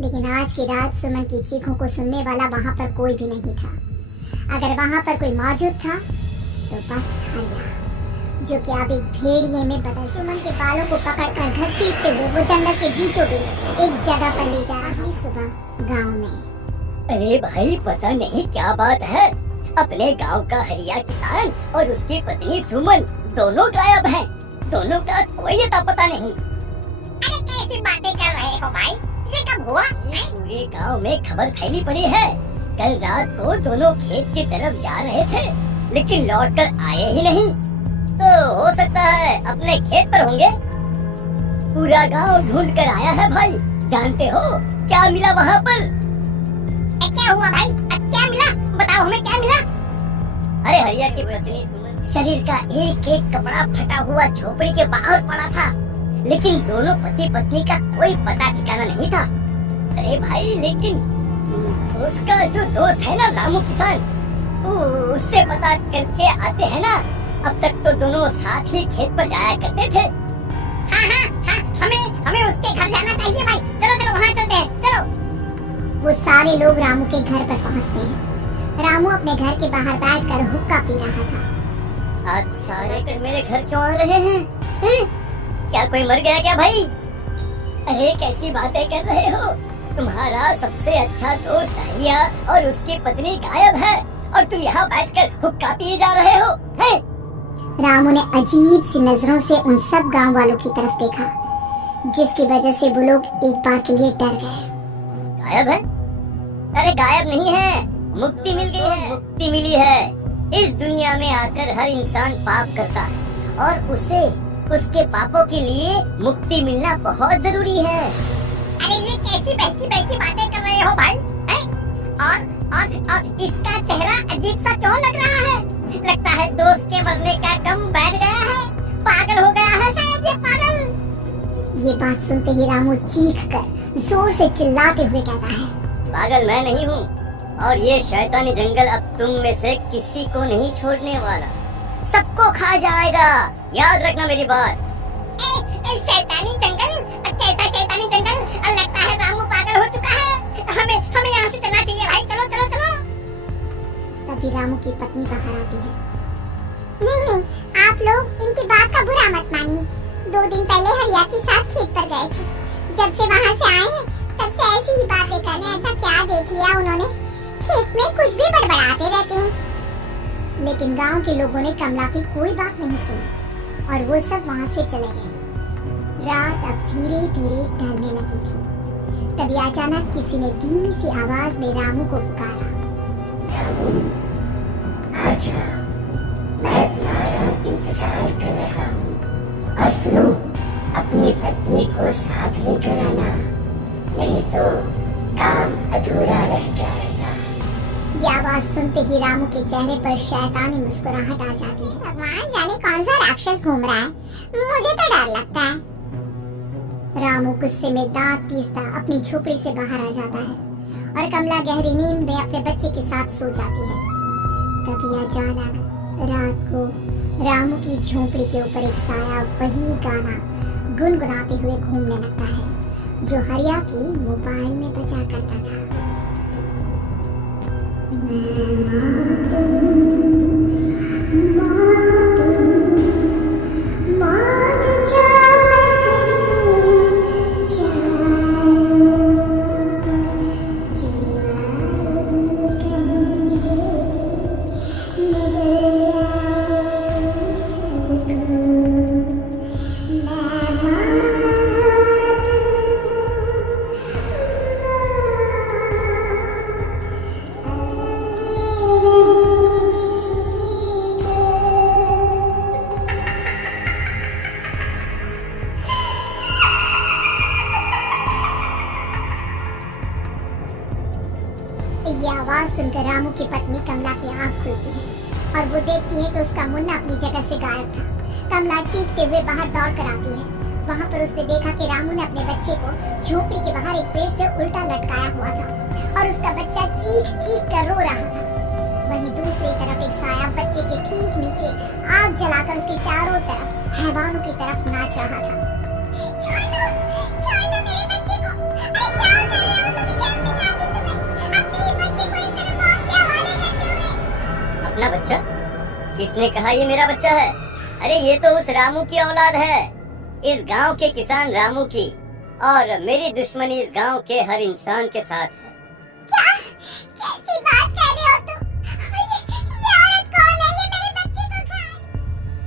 लेकिन आज की रात सुमन की चीखों को सुनने वाला वहां पर कोई भी नहीं था। अगर वहां पर कोई मौजूद था तो बस हरिया, जो कि अब एक भेड़िए में बदल सुमन के बालों को पकड़कर घसीटते हुए वो जंगल के बीचों बीच एक जगह पर ले जा रहा है। सुबह गांव में। अरे भाई, पता नहीं क्या बात है, अपने गांव का हरिया किसान और उसकी पत्नी सुमन दोनों गायब हैं। दोनों का कोई अता पता नहीं। अरे कैसी बातें कर रहे हो भाई, ये कब हुआ? पूरे गांव में खबर फैली पड़ी है। कल रात को दोनों खेत की तरफ जा रहे थे, लेकिन लौट कर आए ही नहीं। तो हो सकता है अपने खेत पर होंगे। पूरा गांव ढूंढ कर आया है भाई। जानते हो क्या मिला वहाँ पर? क्या हुआ भाई? क्या मिला? बताओ हमें, क्या मिला? अरे हरिया की पत्नी सुमन शरीर का एक एक कपड़ा फटा हुआ झोपड़ी के बाहर पड़ा था, लेकिन दोनों पति पत्नी का कोई पता ठिकाना नहीं था। अरे भाई, लेकिन उसका जो दोस्त है ना रामू किसान, उससे पता करके आते हैं ना। अब तक तो दोनों साथ ही खेत पर जाया करते थे। हाँ, हमें उसके घर जाना चाहिए भाई। चलो वहाँ चलते हैं, चलो। वो सारे लोग रामू के घर पर पहुंचते हैं। रामू अपने घर के बाहर बैठकर हुक्का पी रहा था। आज सारे कर मेरे घर क्यों आ रहे हैं? क्या कोई मर गया क्या भाई? अरे कैसी बातें कर रहे हो? तुम्हारा सबसे अच्छा दोस्त हरिया और उसकी पत्नी गायब है और तुम यहाँ बैठकर हुक्का पिए जा रहे हो, हैं? रामू ने अजीब सी नजरों से उन सब गांव वालों की तरफ देखा, जिसकी वजह से वो लोग एक बार के लिए डर गए। गायब है? अरे गायब नहीं है, मुक्ति मिल गई है। मुक्ति मिली है। इस दुनिया में आकर हर इंसान पाप करता है और उसे उसके पापों के लिए मुक्ति मिलना बहुत जरूरी है। अरे ये कैसी बहकी बातें कर रहे हो भाई, हैं? और इसका चेहरा अजीब सा क्यों लग रहा है? लगता है दोस्त के मरने का गम बैठ गया है। पागल हो गया है शायद ये पागल। ये बात सुनते ही रामू चीख कर जोर से चिल्लाते हुए कहता है, पागल मैं नहीं हूँ और ये शैतानी जंगल अब तुम में से किसी को नहीं छोड़ने वाला, सबको खा जाएगा। याद रखना मेरी बात। शैतानी जंगल? कैसा शैतानी जंगल? लगता है रामू पागल हो चुका है। हमें यहाँ से चलना चाहिए भाई। चलो। तभी रामू की पत्नी बाहर आती है। नहीं, आप लोग इनकी बात का बुरा मत मानिए। 2 दिन पहले हरिया के साथ खेत पर गए थे। जब से वहाँ से आए हैं, तब से ऐसी ही बातें करने। ऐसा क्या देख लिया उन्होंने? खेत में कुछ भी बड़बड़ाते रहते हैं। लेकिन गांव के लोगों ने कमला की कोई बात नहीं सुनी और वो सब वहाँ से चले गए। रात अब धीरे धीरे ढलने लगी थी। तभी अचानक किसी ने धीमी सी आवाज में रामू को पुकारा। आजा, मैं तुम्हारा इंतजार कर रहा हूँ। और सुनो, अपनी पत्नी को साथ लेकर आना, नहीं तो काम अधूरा रह जाएगा। ये आवाज सुनते ही रामू के चेहरे पर शैतानी मुस्कुराहट आ जाती है। भगवान जाने कौन सा राक्षस घूम रहा है, मुझे तो डर लगता है। रामू गुस्से में दांत पीसता अपनी झोपड़ी से बाहर आ जाता है और कमला गहरी नींद में अपने बच्चे के साथ सो जाती है। तभी अचानक रात को रामू की झोपड़ी के ऊपर एक साया वही गाना गुनगुनाते हुए घूमने लगता है जो हरिया की मोबाइल में बजा करता था। ये आवाज सुनकर रामू की पत्नी कमला की आंख खुलती है और वो देखती है कि उसका मुन्ना अपनी जगह से गायब था। कमला चीखते हुए बाहर दौड़ कर आती है। वहाँ पर उसने देखा कि रामू ने अपने बच्चे को झोपड़ी के बाहर एक पेड़ से उल्टा लटकाया हुआ था और उसका बच्चा चीख कर रो रहा था। वहीं दूसरी तरफ एक साया बच्चे के ठीक नीचे आग जलाकर उसके चारों तरफ हैवानों की तरफ नाच रहा था। छोड़ दो मेरे बच्चे को। अरे क्या कर रहे हो? बच्चा? किसने कहा ये मेरा बच्चा है? अरे ये तो उस रामू की औलाद है, इस गांव के किसान रामू की। और मेरी दुश्मनी इस गांव के हर इंसान के साथ है। क्या? कैसी बात कर रहे हो तुम? ये औरत कौन है? ये मेरे बच्चे को खा।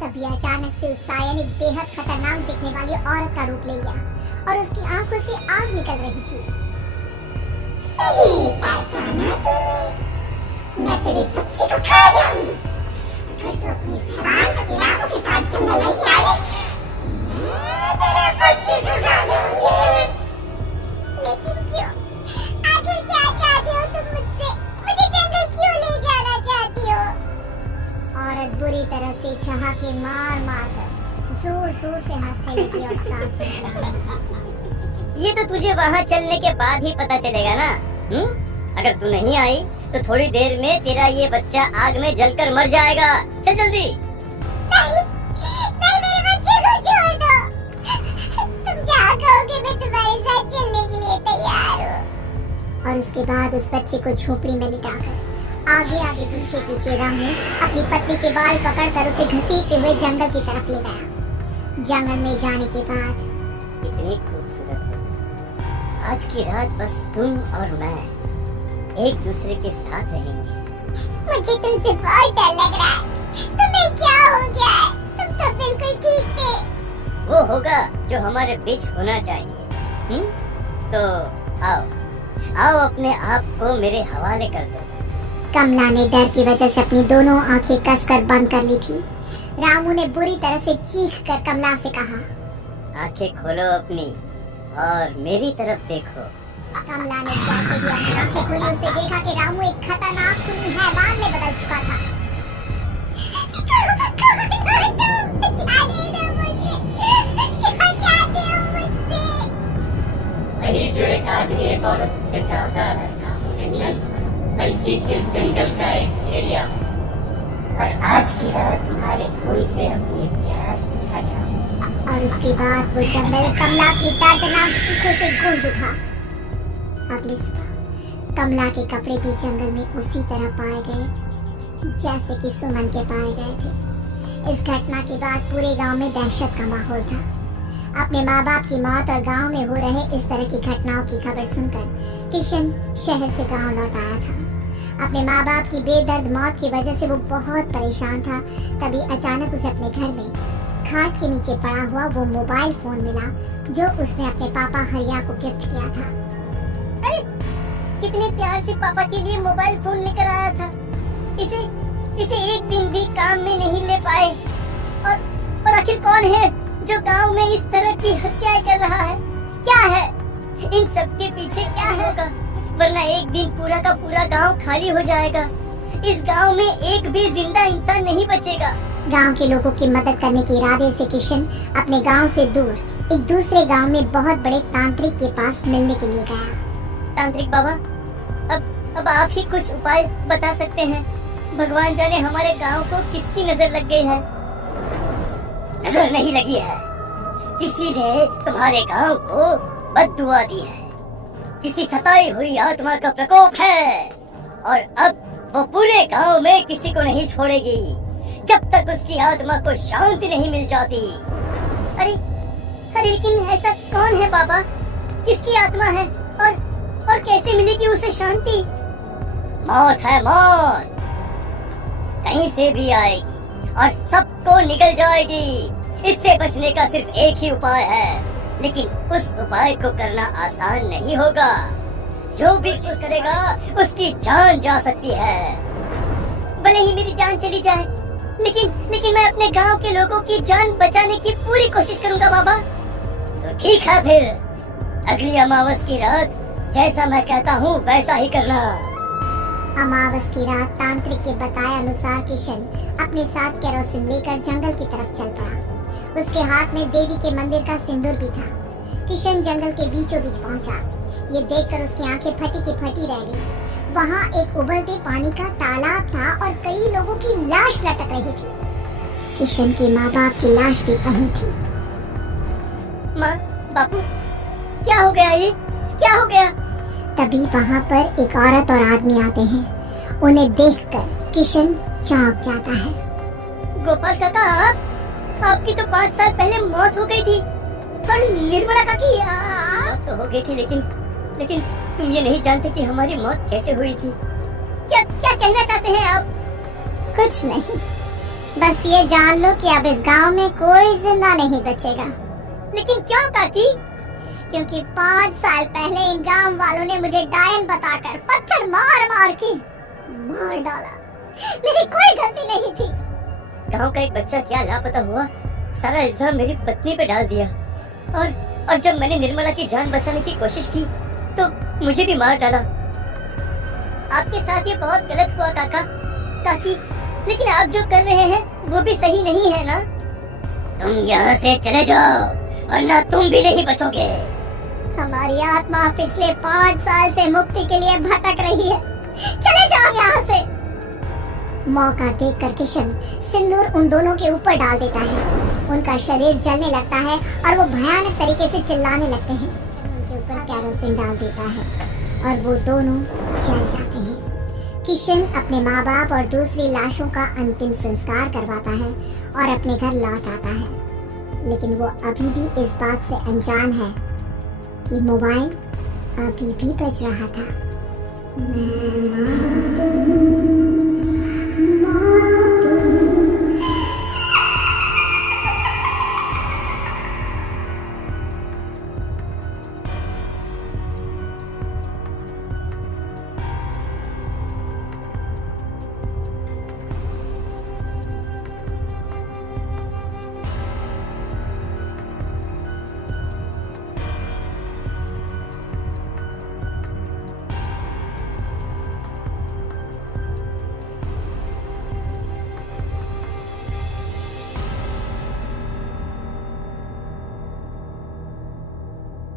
तभी अचानक से उस साया ने बेहद खतरनाक दिखने वाली औरत का रूप ले लिया और उसकी आंखों से आग निकल रही थी। सही पहचाना तूने। मैं तेरे बच्चे को खा जाऊंगी। अगर तू अपनी जुबान को गिरावों के साथ जंगल नहीं आई, मैं तेरे बच्चे को खा जाऊंगी। लेकिन क्यों? आखिर क्या चाहते हो तुम मुझसे? मुझे जंगल क्यों ले जाना चाहती हो? औरत बुरी तरह से ठहाके मार मार कर जोर जोर से हंसने लगी और साथ में ये तो तुझे वहाँ चलने के बाद ही पता चलेगा ना। अगर तू नहीं आई तो थोड़ी देर में तेरा ये बच्चा आग में जलकर मर जाएगा। चल जल्दी। नहीं, नहीं मेरे बच्चे को छोड़ दो। तुम जहाँ कहोगे मैं तुम्हारे साथ चलने के लिए तैयार हूँ। और उसके बाद उस बच्चे को झोपड़ी में लिटाकर आगे आगे पीछे पीछे रामू अपनी पत्नी के बाल पकड़कर उसे घसीटते हुए जंगल की तरफ ले गया। जंगल में जाने के बाद इतनी खूबसूरत हो, आज की रात बस तुम और मैं एक दूसरे के साथ रहेंगे। मुझे तुमसे बहुत डर लग रहा है। तुम्हें क्या हो गया है? तुम तो बिल्कुल ठीक थे। वो होगा जो हमारे बीच होना चाहिए। तो आओ आओ अपने आप को मेरे हवाले कर दो। कमला ने डर की वजह से अपनी दोनों आंखें कसकर बंद कर ली थी। रामू ने बुरी तरह से चीख कर कमला से कहा, आंखें खोलो अपनी और मेरी तरफ देखो। कमला ने जैसे ही अपनी आंखें खोली उसने देखा कि रामू एक खतरनाक खूनी हैवान में बदल चुका था। वही जो एक आदमी एक औरत से चाहता है, नहीं बल्कि इस जंगल का एक भेड़िया। और आज की रात तुम्हारे खून से अपनी प्यास बुझा जाऊं। और उसके बाद वो जंगल कमला की दर्दनाक चीखों से गूंज उठा। अगली सुबह कमला के कपड़े भी जंगल में उसी तरह पाए गए जैसे कि सुमन के पाए गए थे। इस घटना के बाद पूरे गांव में दहशत का माहौल था। अपने माँ बाप की मौत और गांव में हो रहे इस तरह की घटनाओं की खबर सुनकर किशन शहर से गांव लौट आया था। अपने माँ बाप की बेदर्द मौत की वजह से वो बहुत परेशान था। तभी अचानक उसे अपने घर में खाट के नीचे पड़ा हुआ वो मोबाइल फोन मिला जो उसने अपने पापा हरिया को गिफ्ट किया था। अरे कितने प्यार से पापा के लिए मोबाइल फोन लेकर आया था। इसे एक दिन भी काम में नहीं ले पाए। और आखिर कौन है जो गांव में इस तरह की हत्याएं कर रहा है? क्या है इन सब के पीछे? क्या होगा? वरना एक दिन पूरा का पूरा गांव खाली हो जाएगा। इस गांव में एक भी जिंदा इंसान नहीं बचेगा। गांव के लोगों की मदद करने के इरादे से किशन अपने गांव से दूर एक दूसरे गांव में बहुत बड़े तांत्रिक के पास मिलने के लिए गया। तांत्रिक बाबा, अब आप ही कुछ उपाय बता सकते हैं। भगवान जाने हमारे गांव को किसकी नजर लग गई है। नजर नहीं लगी है, किसी ने तुम्हारे गांव को बद्दुआ दी है। किसी सताई हुई आत्मा का प्रकोप है और अब वो पूरे गांव में किसी को नहीं छोड़ेगी जब तक उसकी आत्मा को शांति नहीं मिल जाती। अरे लेकिन ऐसा कौन है बाबा? किसकी आत्मा है और कैसे मिलेगी उसे शांति? मौत है, मौत कहीं से भी आएगी और सबको निकल जाएगी। इससे बचने का सिर्फ एक ही उपाय है, लेकिन उस उपाय को करना आसान नहीं होगा। जो भी कोशिश करेगा उसकी जान जा सकती है। भले ही मेरी जान चली जाए, लेकिन मैं अपने गांव के लोगों की जान बचाने की पूरी कोशिश करूंगा बाबा। तो ठीक है, फिर अगली अमावस की रात जैसा मैं कहता हूँ वैसा ही करना। अमावस की रात तांत्रिक के बताए अनुसार किशन अपने साथ केरोसिन लेकर जंगल की तरफ चल पड़ा। उसके हाथ में देवी के मंदिर का सिंदूर भी था। किशन जंगल के बीचों बीच पहुंचा। ये देखकर उसकी आंखें फटी की फटी रह गई। वहाँ एक उबलते पानी का तालाब था और कई लोगों की लाश लटक रही थी। किशन के माँ बाप की लाश भी वहीं थी। माँ, बापू, क्या हो गया? ये क्या हो गया? तभी वहाँ पर एक औरत और आदमी आते हैं। उन्हें देखकर किशन चौंक जाता है। गोपाल काका, आपकी तो 5 साल पहले मौत हो गई थी। पर निर्मला काकी मौत तो हो गई थी, लेकिन तुम ये नहीं जानते कि हमारी मौत कैसे हुई थी। क्या क्या कहना चाहते हैं आप? कुछ नहीं, बस ये जान लो कि अब इस गांव में कोई जिंदा नहीं बचेगा। लेकिन क्यों काकी? क्योंकि 5 साल पहले इन गांव वालों ने मुझे डायन बताकर पत्थर मार मार के मार डाला। मेरी कोई गलती नहीं थी। गांव का एक बच्चा क्या लापता हुआ, सारा इल्जाम मेरी पत्नी पे डाल दिया। और जब मैंने निर्मला की जान बचाने की कोशिश की तो मुझे भी मार डाला। आपके साथ ये बहुत गलत हुआ काकी, लेकिन आप जो कर रहे हैं वो भी सही नहीं है ना। तुम यहाँ से चले जाओ वरना तुम भी नहीं बचोगे। हमारी आत्मा पिछले 5 साल से मुक्ति के लिए भटक रही है। चले जाओ यहाँ से। मौका देखकर किशन सिंदूर उन दोनों के ऊपर डाल देता है। उनका शरीर जलने लगता है और वो भयानक तरीके से चिल्लाने लगते हैं। उनके ऊपर कैरोसिन डाल देता है और वो दोनों जल जाते हैं। किशन अपने माँ बाप और दूसरी लाशों का अंतिम संस्कार करवाता है और अपने घर लौट आता है। लेकिन वो अभी भी इस बात से अनजान है कि मोबाइल अभी भी बज रहा था।